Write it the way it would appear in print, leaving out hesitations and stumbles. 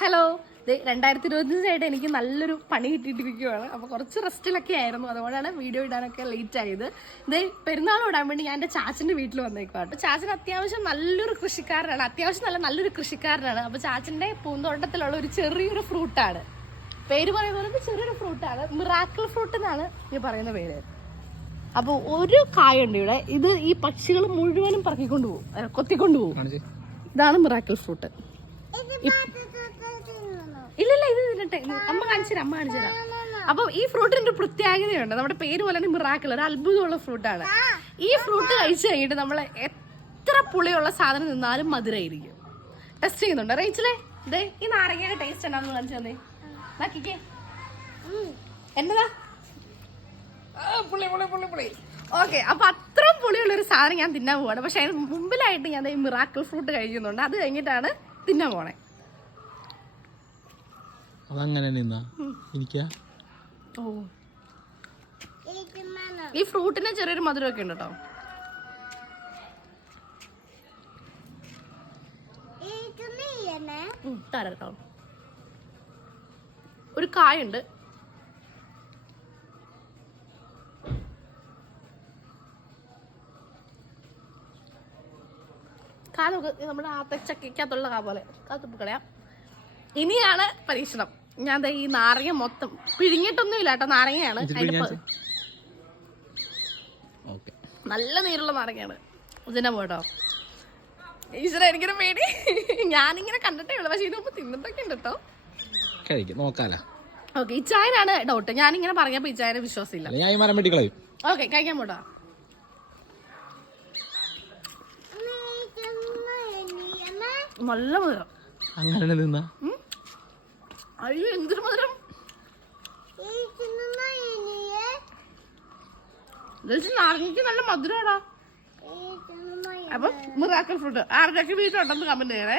Hello, 2025 എനിക്ക് നല്ലൊരു പണി കിട്ടിയിട്ടിരിക്കുകയാണ്. അപ്പോൾ കുറച്ച് റെസ്റ്റിലൊക്കെ ആയിരുന്നു, അതുകൊണ്ടാണ് വീഡിയോ ഇടാനൊക്കെ ലേറ്റ് ആയത്. പെരുന്നാൾ ഇടാൻ വേണ്ടി ഞാൻ എൻ്റെ ചാച്ചൻ്റെ വീട്ടിൽ വന്നേക്കുവാണ്. ചാച്ചൻ അത്യാവശ്യം നല്ലൊരു കൃഷിക്കാരനാണ്, നല്ലൊരു കൃഷിക്കാരനാണ്. അപ്പോൾ ചാച്ചൻ്റെ പൂന്തോട്ടത്തിലുള്ള ഒരു ചെറിയൊരു ഫ്രൂട്ടാണ്, പേര് പറയുന്നത് ചെറിയൊരു ഫ്രൂട്ടാണ്, മിറാക്കിൾ ഫ്രൂട്ട് എന്നാണ് ഈ പറയുന്ന പേര്. അപ്പോൾ ഒരു കായുണ്ട് ഇവിടെ, ഇത് ഈ പക്ഷികൾ മുഴുവനും പറക്കിക്കൊണ്ട് പോകും, കൊത്തിക്കൊണ്ടുപോകും. ഇതാണ് മിറാക്കിൾ ഫ്രൂട്ട്. ഇല്ലല്ല, ഇത് തിന്നട്ടെ, അമ്മ കാണിച്ചുതരാം. അപ്പൊ ഈ ഫ്രൂട്ടിന് ഒരു പ്രത്യേകതയുണ്ട്. നമ്മുടെ പേര് പോലെ തന്നെ മിറാക്കിൾ, ഒരു അത്ഭുതമുള്ള ഫ്രൂട്ടാണ്. ഈ ഫ്രൂട്ട് കഴിച്ചു കഴിഞ്ഞിട്ട് നമ്മൾ എത്ര പുളിയുള്ള സാധനം നിന്നാലും മധുരമായിരിക്കും. ടെസ്റ്റ് ചെയ്യുന്നുണ്ട് റേച്ചിലെ. ഈ നാരങ്ങയുടെ ടേസ്റ്റ് എന്താണെന്ന് കാണിച്ചു തന്നെ നോക്കിക്കേ. എന്നതാ പുളി പുളി പുളി പുളി. ഓക്കെ, അപ്പൊ അത്രയും പുളിയുള്ളൊരു സാധനം ഞാൻ തിന്നാൻ പോവാണ്. പക്ഷെ അതിന് മുമ്പിലായിട്ട് ഞാൻ ഈ മിറാക്കിൾ ഫ്രൂട്ട് കഴിക്കുന്നുണ്ട്. അത് കഴിഞ്ഞിട്ടാണ് തിന്നാൻ പോണേ. ഈ ഫ്രൂട്ടിന് ചെറിയൊരു മധുരമൊക്കെ ഉണ്ട് കേട്ടോ. തരാം കേട്ടോ. ഒരു കായുണ്ട്, കാലൊക്കെ നമ്മുടെ ആത്തച്ചക്കകത്തുള്ള കാ പോലെ കാത്തുപ്പ് കളയാം. ഇനിയാണ് പരീക്ഷണം. ഞാൻ ഈ നാരങ്ങ മൊത്തം പിഴിഞ്ഞിട്ടൊന്നും ഇല്ല കേട്ടോ, നാരങ്ങയാണ്. നല്ല നീരുള്ള നാരങ്ങയാണ്. ഇതിന്റെ പോട്ടോ ഈശ്വര, എനിക്കൊരു പേടി. ഞാനിങ്ങനെ കണ്ടിട്ടേ ഉള്ളു, പക്ഷെ ഇതിനൊപ്പം തിന്നിട്ടൊക്കെ ഉണ്ട് കേട്ടോ. ഓക്കെ, ഇച്ചായനാണ് ഡൗട്ട്. ഞാനിങ്ങനെ പറഞ്ഞപ്പോ ഇച്ചായനെ വിശ്വാസമില്ല. ഓക്കെ, കഴിക്കാൻ പോട്ടോ. നല്ല മധുരം. അങ്ങനെ അയ്യോ, എന്തൊരു മധുരം. നാരങ്ങക്ക് നല്ല മധുരമാടാ. അപ്പൊ മിറാക്കിൾ ഫ്രൂട്ട് ആർക്കൊക്കെ വീട്ടിലുണ്ടെന്ന് കമന്റ് ചെയ്യണേ.